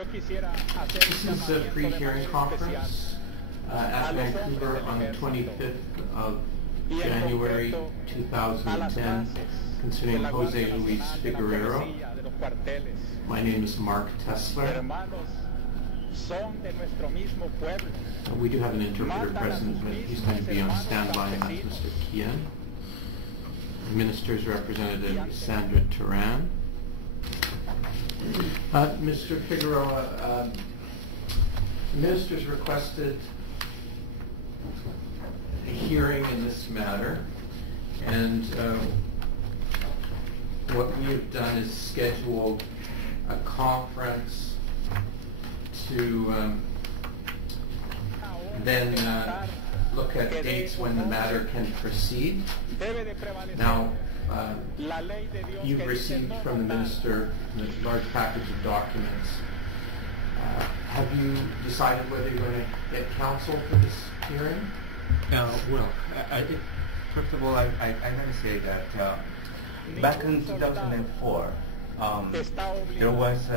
This is a pre-hearing conference at Vancouver on the 25th of January 2010 concerning Jose Luis Figueroa. My name is Mark Tesler. We do have an interpreter present, but he's going to be on standby, and that's Mr. Kian. The Minister's representative, Sandra Turan. Mr. Figueroa, the Minister's requested a hearing in this matter, and what we have done is scheduled a conference to then look at dates when the matter can proceed. Now, you've received from the Minister a large package of documents. Have you decided whether you're going to get counsel for this hearing? Well, I think, first of all, I got to say that back in 2004, there was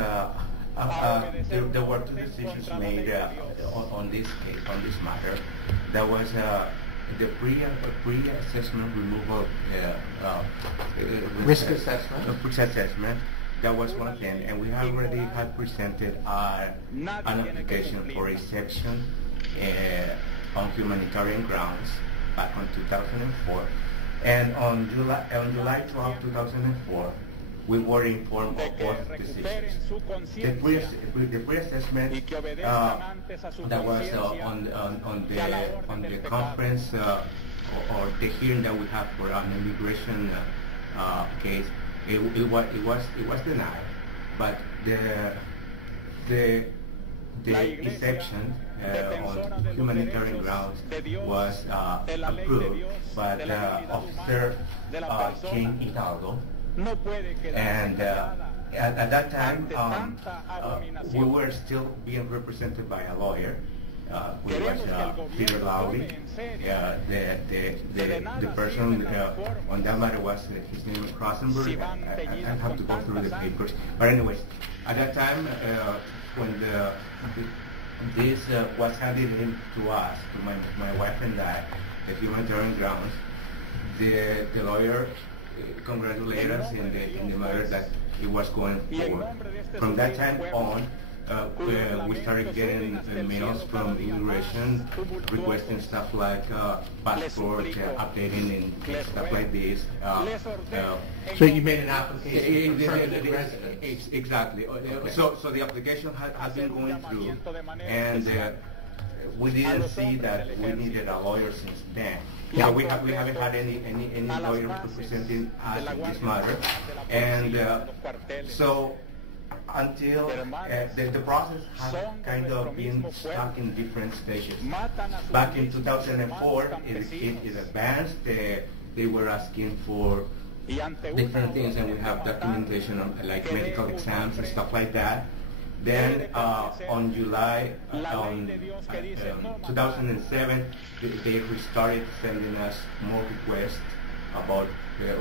there were two decisions made on this case, on this matter. There was the pre-assessment removal risk assessment. Risk assessment. That was one thing, and we already had presented an application for a section on humanitarian grounds back on 2004, and on July 12, 2004. We were informed of both decisions. The pre-assessment that was on the conference or the hearing that we had for an immigration case, it was denied, but the exception on humanitarian grounds was approved by Officer King Hidalgo. And at that time, we were still being represented by a lawyer, who was Peter Lowry. The person on that matter was, his name was Crossenberg. I have to go through the papers. But anyways, at that time, when this was handed in to us, to my wife and I, the humanitarian grounds, the lawyer congratulated us in the matter that it was going forward. From that time on, we started getting mails from Inmigracion requesting stuff like passport updating and stuff like this. So you made an application for permanent residence? Exactly. So the application has been going through, and we didn't see that we needed a lawyer since then. Yeah, we haven't had any lawyer representing us in this matter, and so until the process has kind of been stuck in different stages. Back in 2004, it advanced. They were asking for different things, and we have documentation on, like medical exams and stuff like that. Then on July 2007, they restarted sending us more requests about, the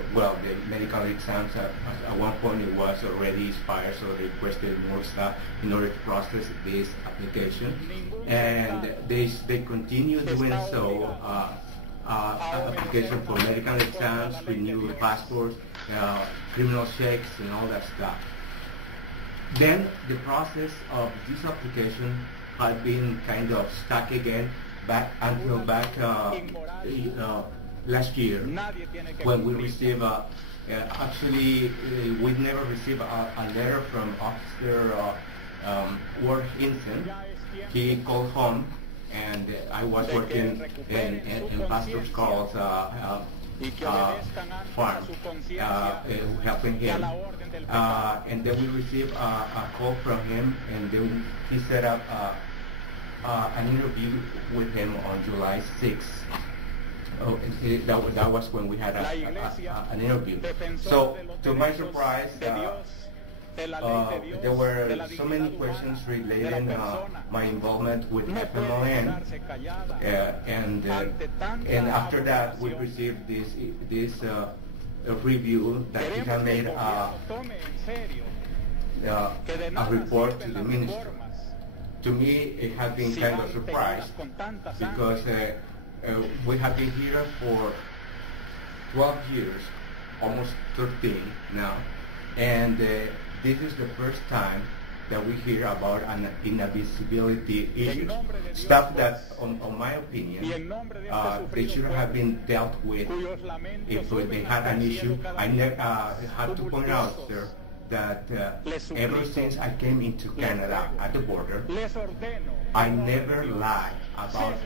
medical exams. At one point it was already expired, so they requested more stuff in order to process this application. And they continue doing so, application for medical exams, renewal passports, criminal checks, and all that stuff. Then the process of this application had been kind of stuck again until last year, when we received actually we never received a letter from Officer Ward Hinson. He called home, and I was working in Pastor Carl's farm, helping him. And then we received a call from him, and then he set up an interview with him on July 6th. That was when we had an interview. So, to my surprise, there were so many questions relating my involvement with FMLN, and after that we received this review that he had made a report to the minister. To me, it has been kind of a surprise because we have been here for 12 years, almost 13 now, and this is the first time that we hear about an inadmissibility issues, stuff that, on my opinion, they should have been dealt with if they had an issue. I have to point out, sir, that ever since I came into Canada at the border, I never lied about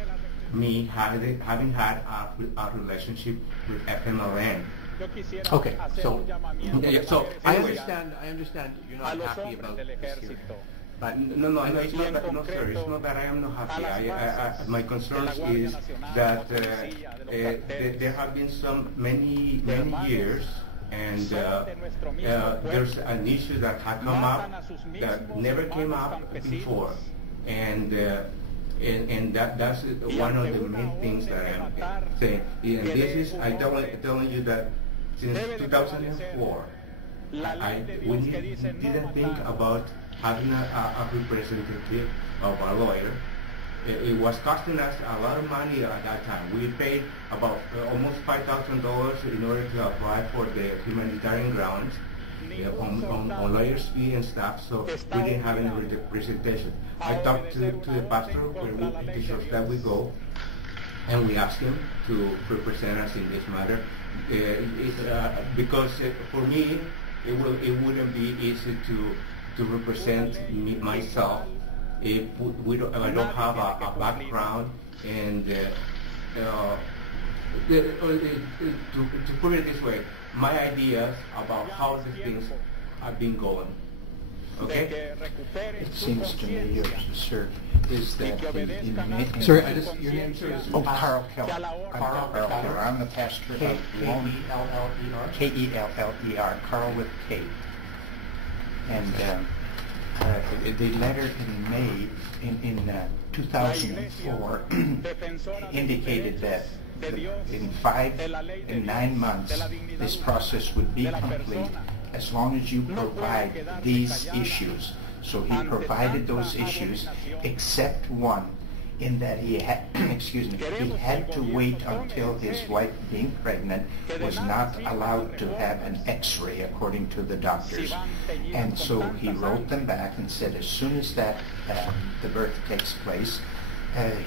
me having had a relationship with FMLN. Okay, so I anyways, understand you're not happy about this hearing. But no, it's not that, no, sir. It's not that I am not happy. My concern is that there have been many years, and there's an issue that had come up that never came up before, and that's one of the main things that I'm saying. And this is, I'm telling you that since 2004, we didn't think about having a representative of a lawyer. It was costing us a lot of money at that time. We paid about almost $5,000 in order to apply for the humanitarian grounds on lawyers' fee and stuff, so we didn't have any representation. I talked to the pastor where the church that we go, and we asked him to represent us in this matter, because for me, it wouldn't be easy to represent myself if I don't have a background, and to put it this way, my ideas about how the things have been going. Okay? It seems to me, sir, is that in Sir, your name, sir, is Carl Keller. Carl Keller. I'm the pastor of K-E-L-L-E-R? K-E-L-L-E-R, Carl with K. And the letter in May, in 2004, indicated that in 9 months, this process would be complete as long as you provide these issues. So he provided those issues, except one, in that he had, excuse me, he had to wait until his wife, being pregnant, was not allowed to have an X-ray according to the doctors. And so he wrote them back and said as soon as that the birth takes place,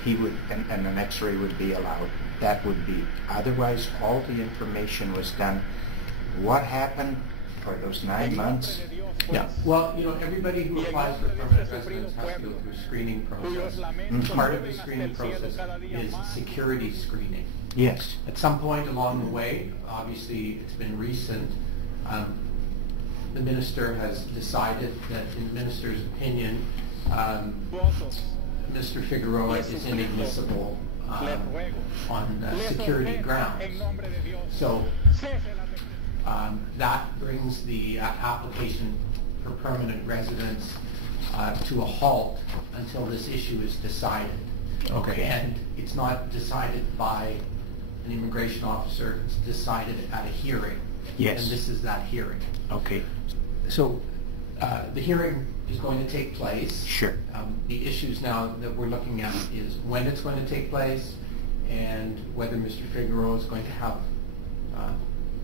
he would, and an X-ray would be allowed. That would be. Otherwise, all the information was done. What happened for those 9 months? Yeah. Well, everybody who applies for permanent residence has to go through a screening process. Part of the screening process is security screening. Yes. At some point along the way, obviously it's been recent, the minister has decided that, in the minister's opinion, Mr. Figueroa is inadmissible on security grounds. So that brings the application for permanent residence to a halt until this issue is decided. Okay. And it's not decided by an immigration officer, it's decided at a hearing. Yes. And this is that hearing. Okay. So the hearing is going to take place. Sure. The issues now that we're looking at is when it's going to take place and whether Mr. Figueroa is going to have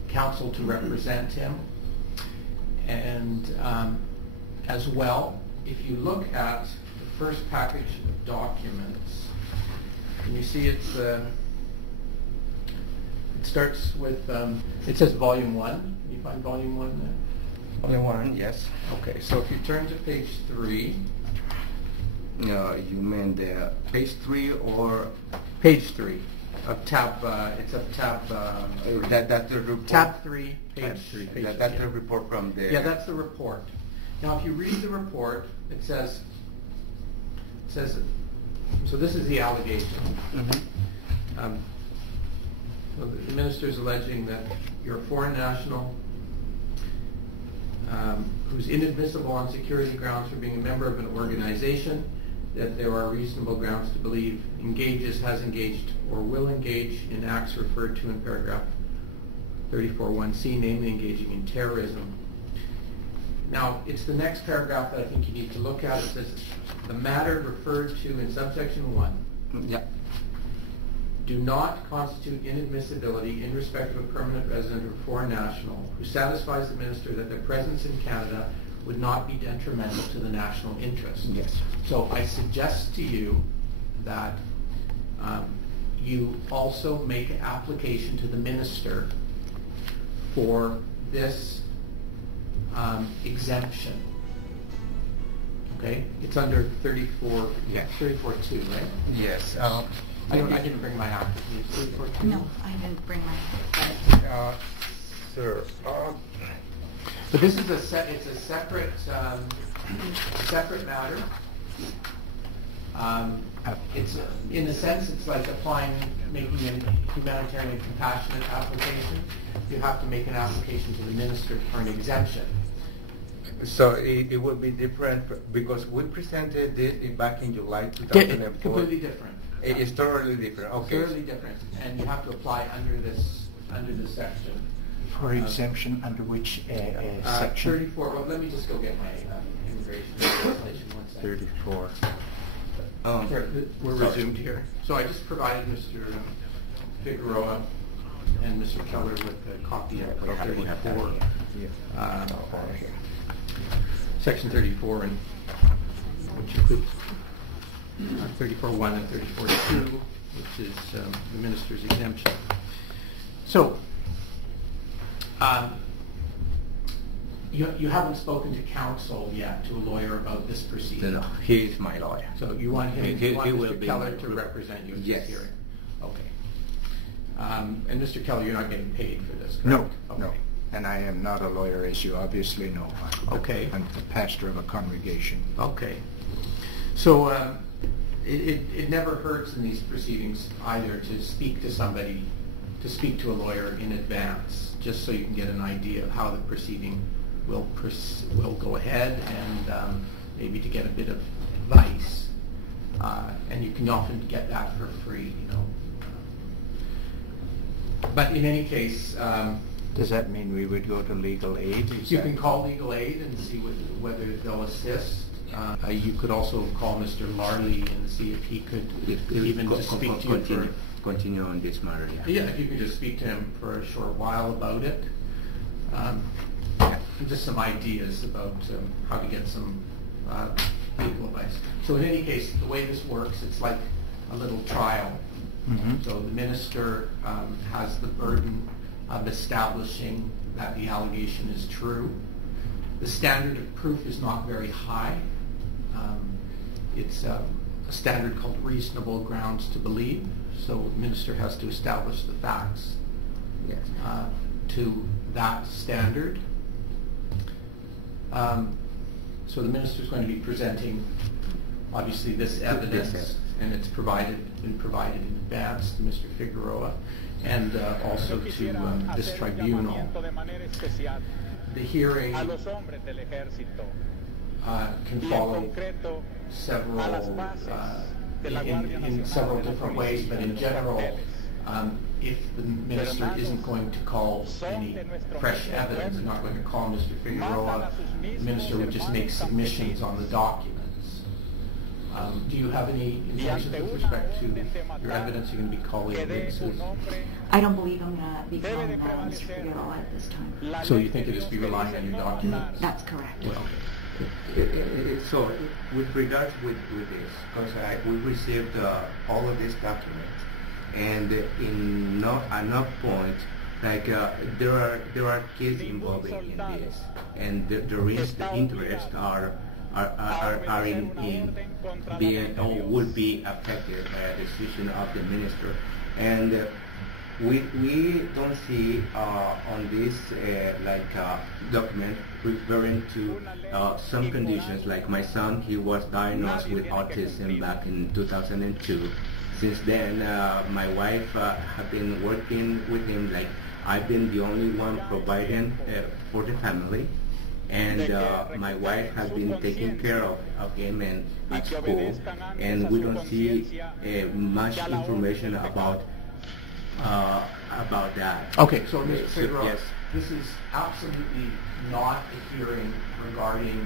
counsel to represent him. And as well, if you look at the first package of documents, and you see it starts with, it says Volume 1. Can you find Volume 1 there? Volume 1, yes. Okay, so if you turn to page 3. You mean the page 3 or? Page 3. Tab, it's a tab. That's the report. Tab 3, page 3. That's the report from the. Yeah, that's the report. Now, if you read the report, it says. So this is the allegation. Mm-hmm. So the minister is alleging that you're a foreign national who's inadmissible on security grounds for being a member of an organization that there are reasonable grounds to believe has engaged or will engage in acts referred to in paragraph 34.1c, namely engaging in terrorism. Now, it's the next paragraph that I think you need to look at. It says, the matter referred to in subsection 1 Yeah. do not constitute inadmissibility in respect of a permanent resident or foreign national who satisfies the minister that their presence in Canada would not be detrimental to the national interest. Yes. So I suggest to you that you also make an application to the minister for this exemption. Okay? It's under 34, Yes. 34.2, right? Yes. I didn't bring my application. 34.2? No, I didn't bring my. Sir. But this is it's a separate separate matter. It's in a sense it's like making a humanitarian and compassionate application. You have to make an application to the minister for an exemption. So it will be different because we presented this back in July 2004. Completely different. It's totally different. Okay. Totally different, and you have to apply under this section. For exemption under which section? 34. Well, let me just go get my immigration legislation. 1 second. 34. We're resumed here. So I just provided Mr. Figueroa and Mr. Keller with a copy of 34. Section 34, and which includes 34.1 and 34.2, which is the minister's exemption. So you haven't spoken to counsel yet, to a lawyer about this proceeding. No, he is my lawyer. So you want him, He you want will Mr. be Keller my- to represent you in Yes. this hearing? Okay. And Mr. Keller, you're not getting paid for this, correct? No, Okay. no. And I am not a lawyer, as you obviously know. Okay. I'm the pastor of a congregation. Okay. So it never hurts in these proceedings either to speak to somebody, to speak to a lawyer in advance, just so you can get an idea of how the proceeding will go ahead, and maybe to get a bit of advice. And you can often get that for free, you know. But in any case, Does that mean we would go to legal aid? you can call legal aid and see whether they'll assist. You could also call Mr. Larley and see if he could even just speak to you Continue on this matter. Yeah, if you could just speak to him for a short while about it. Just some ideas about how to get some legal advice. So in any case, the way this works, it's like a little trial. Mm-hmm. So the minister has the burden of establishing that the allegation is true. The standard of proof is not very high. It's a standard called reasonable grounds to believe. So the minister has to establish the facts to that standard. So the minister is going to be presenting, obviously, this evidence, and it's been provided in advance to Mr. Figueroa, and also to this tribunal. The hearing can follow in several different ways, but in general, if the minister isn't going to call any fresh evidence, not going to call Mr. Figueroa, the minister would just make submissions on the documents. Do you have any intentions with respect to your evidence? You're going to be calling witnesses? I don't believe I'm going to be calling Mr. Figueroa at this time. So you think it is be relying on your documents? That's correct. Well, So, with regards with this, because we received all of these documents, and in enough point, like there are kids involved in this, and there is the interest are in being or would be affected by a decision of the minister, and we don't see on this document referring to some conditions. Like my son, he was diagnosed with autism back in 2002. Since then, my wife have been working with him. Like I've been the only one providing for the family, and my wife has been taking care of him and at school. And we don't see much information about that. okay, so Mr. Figueroa, Yes. this is absolutely not a hearing regarding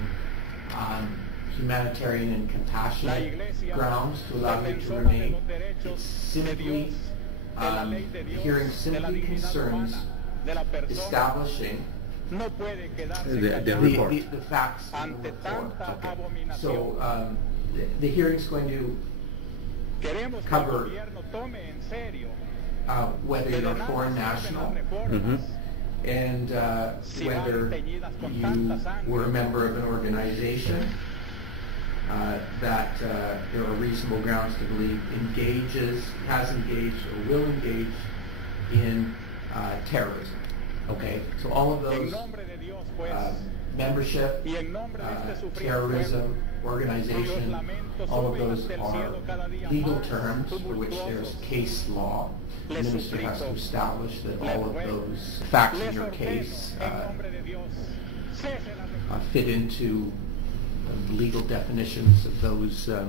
humanitarian and compassionate grounds to allow you to remain. It's simply, the hearing simply concerns establishing the report. The facts in the report. Okay. So the hearing's going to cover whether you're a foreign national, and whether you were a member of an organization that there are reasonable grounds to believe has engaged or will engage in terrorism. Okay, so all of those membership, terrorism, organization, all of those are legal terms for which there's case law. The minister has to establish that all of those facts in your case fit into legal definitions of those of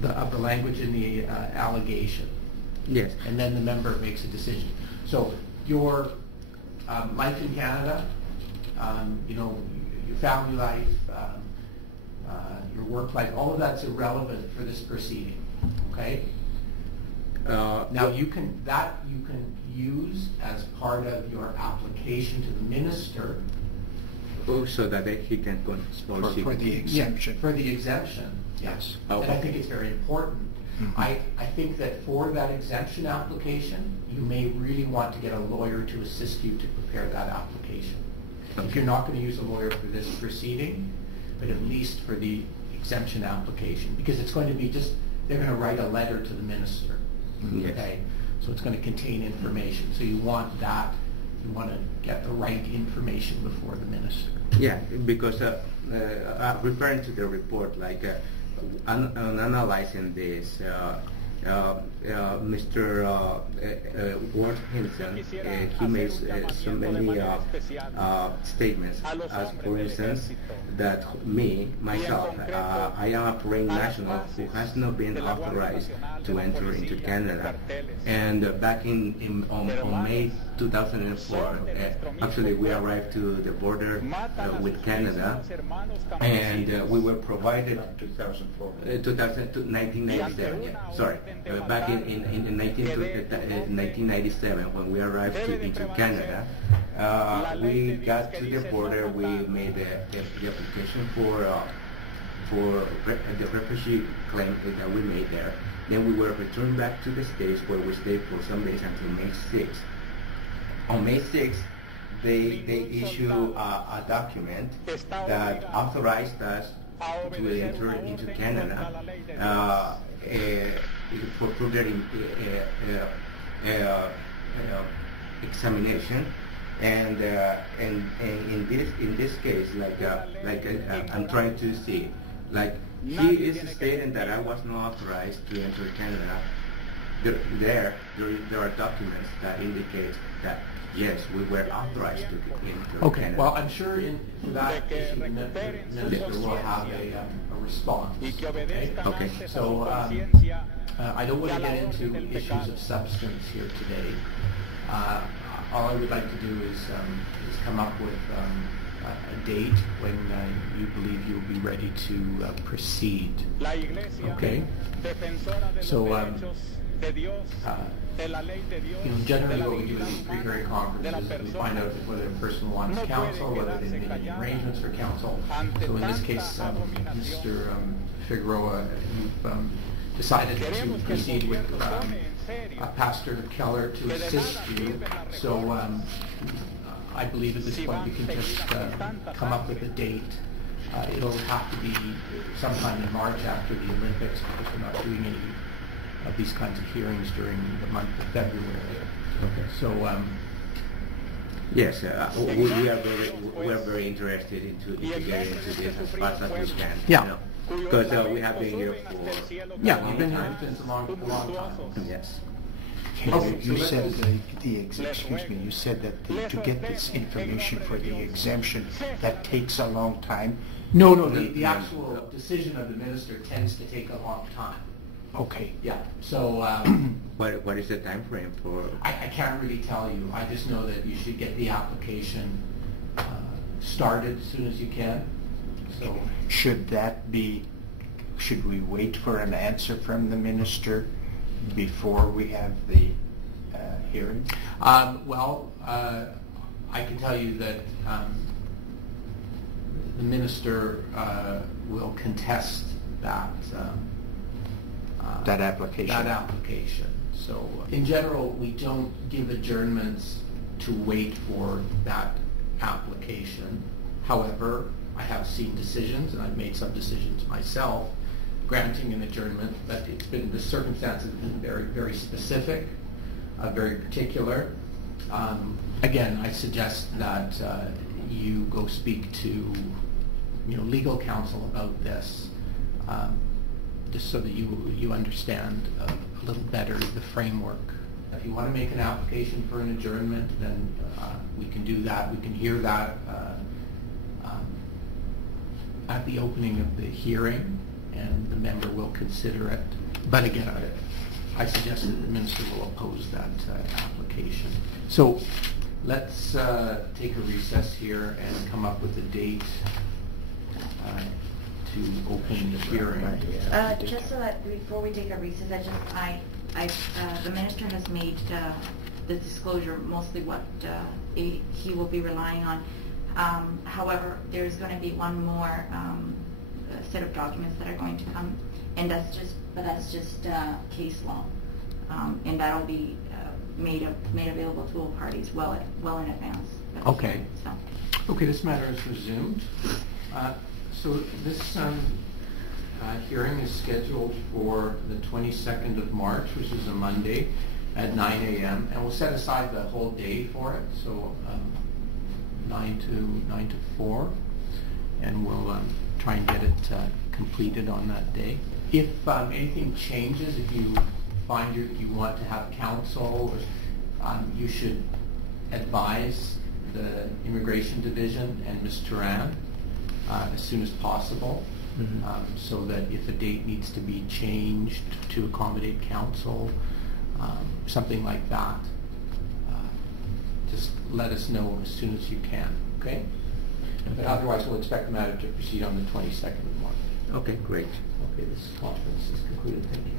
the language in the allegation. Yes. And then the member makes a decision. So your life in Canada, your family life, your work life, all of that's irrelevant for this proceeding. Okay. Now you can use as part of your application to the minister. So that he can for the exemption. Yeah, for the exemption, yes. Okay. And I think it's very important. I think that for that exemption application, you may really want to get a lawyer to assist you to prepare that application. Okay. If you're not going to use a lawyer for this proceeding, but at least for the exemption application, because it's going to be they're going to write a letter to the minister. Yes. Okay, so it's going to contain information. So you want to get the right information before the minister. Yeah, because referring to the report, like analyzing this, Mr. Ward Hinson, he makes so many statements, as for instance, that myself, I am a foreign national who has not been authorized to enter into Canada. And back on May 2004, actually we arrived to the border with Canada, and we were provided 1997. Yeah, sorry, back in 1997 when we arrived into Canada, we got to the border. We made the application for the refugee claim that we made there. Then we were returned back to the States, where we stayed for some days until May 6th. On May 6th, they issue a document that authorized us to enter into Canada for further examination. And in this case, I'm trying to see, he is stating that I was not authorized to enter Canada. There are documents that indicate that yes, we were authorized to enter Canada. Well, I'm sure for that issue, the minister will have a response. Okay. So I don't want to get into issues of substance here today. All I would like to do is come up with a date when you believe you'll be ready to proceed. Okay? So, generally what we do in these pre-hearing conferences is we find out whether a person wants counsel, whether they've made any arrangements for counsel. So in this case, Mr. Figueroa, you've decided to proceed with Pastor Keller to assist you. So I believe at this point we can just come up with a date. It'll have to be sometime in March after the Olympics, because we're not doing any of these kinds of hearings during the month of February. Okay. So yes, we are very interested into getting into this as fast as we can. Yeah. Because we have been here for we've been here since a long time. Yes. Okay, you said you said that to get this information for the exemption, that takes a long time. No, the actual decision of the minister tends to take a long time. Okay. Yeah, so What is the time frame for? I can't really tell you. I just know that you should get the application started as soon as you can. So Should we wait for an answer from the minister before we have the hearing? well, I can tell you that the minister will contest that That application? That application. So in general, we don't give adjournments to wait for that application. However, I have seen decisions, and I've made some decisions myself, granting an adjournment, but the circumstances have been very, very specific, very particular. Again, I suggest that you go speak to legal counsel about this, just so that you understand a little better the framework. If you want to make an application for an adjournment, then we can do that. We can hear that at the opening of the hearing, and the member will consider it. But again, I suggest that the minister will oppose that application. So let's take a recess here and come up with a date to open the hearing. Just so that before we take a recess, the minister has made the disclosure mostly what he will be relying on. However, there's going to be one more set of documents that are going to come, and that's just case law, and that'll be made available to all parties well in advance. Okay. So. Okay, this matter is resumed. So this hearing is scheduled for the 22nd of March, which is a Monday, at 9 a.m. And we'll set aside the whole day for it, so 9 to 4, and we'll try and get it completed on that day. If anything changes, if you find you want to have counsel, you should advise the Immigration Division and Ms. Turan as soon as possible, so that if a date needs to be changed to accommodate counsel, something like that, just let us know as soon as you can, okay? But otherwise, we'll expect the matter to proceed on the 22nd of March. Okay, great. Okay, this conference is concluded. Thank you.